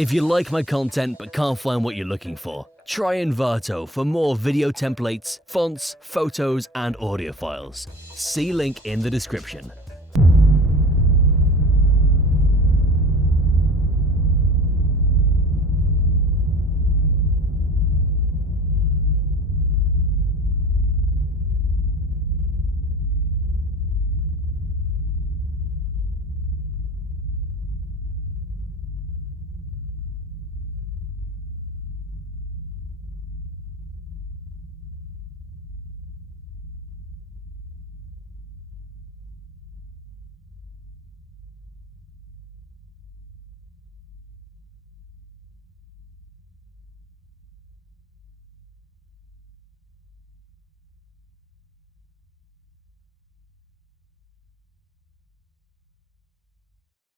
If you like my content but can't find what you're looking for, try Envato for more video templates, fonts, photos, and audio files. See link in the description.